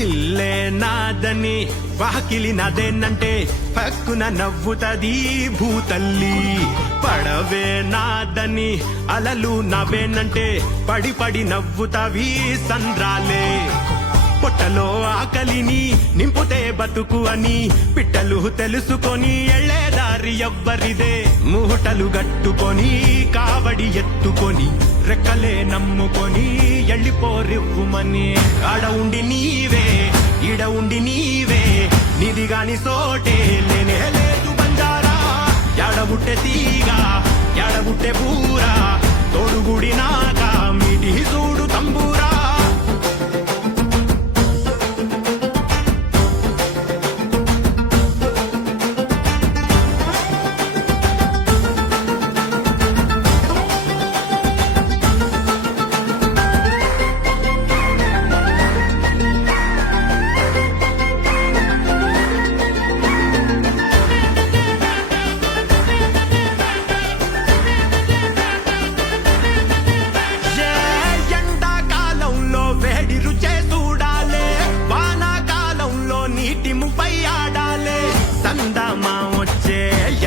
ఇల్లే నాదని వాకిలి నాదేనంటే పక్కున నవ్వుతది భూతల్లి. పడవే నాదని అలలు నవ్వేనంటే పడి పడి నవ్వుతవి సంద్రాలే. పొట్టలో ఆకలిని నింపుతే బతుకు అని పిట్టలు తెలుసుకొని ఎళ్ళేదారి ఎవ్వరిదే. మూటలు గట్టుకొని కావడి ఎత్తుకొని రెక్కలే నమ్ముకొని ఎళ్ళిపోరివ్వుమని. ఆడ ఉండి నీవే ఈడ ఉండి నీవే నిదిగాని సోటే లేనే లేదు బంజారా. ఎడబుట్టె తీగ ఎడబుట్టె పూరా తోడుగుడి నాక మిడి చూడు తంబూరా.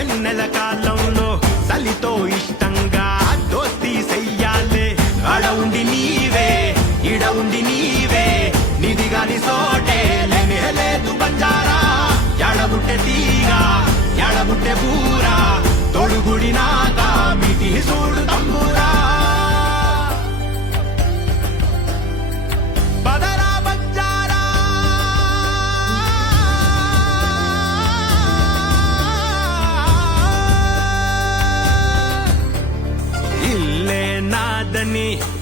ఎన్నెల కాలంలో చలితో ఇష్టంగా దోస్తీ చెయ్యాలే. అడ ఉండి నీవే ఇడ ఉండి నీవే నిదిగాని సోటే లేనే లేదు బంజారా. ఎడబుట్టె తీగ ఎడబుట్టె పూరా తొడుగుడి నాక మిటి చూడు తంబూరా.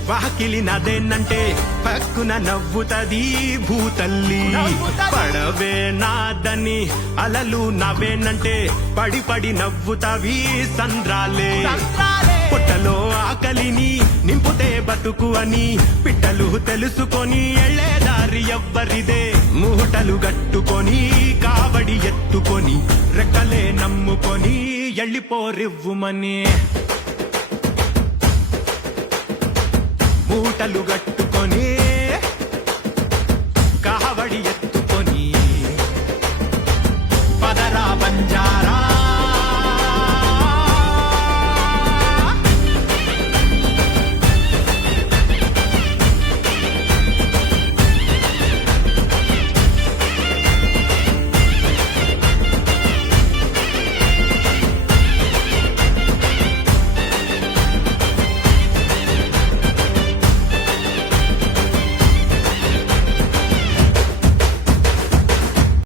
వాకిలి నాదేనంటే పక్కున నవ్వుతది భూతల్లి. పడవే నాదని అలలు నవ్వేనంటే పడి పడి నవ్వుతవి సంద్రాలే. పొట్టలో ఆకలిని నింపుతే బతుకు అని పిట్టలు తెలుసుకొని ఎళ్ళేదారి ఎవ్వరిదే. మూటలు గట్టుకొని కావడి ఎత్తుకొని రెక్కలే నమ్ముకొని ఎళ్ళిపోరివ్వుమని. మూటలు గట్టు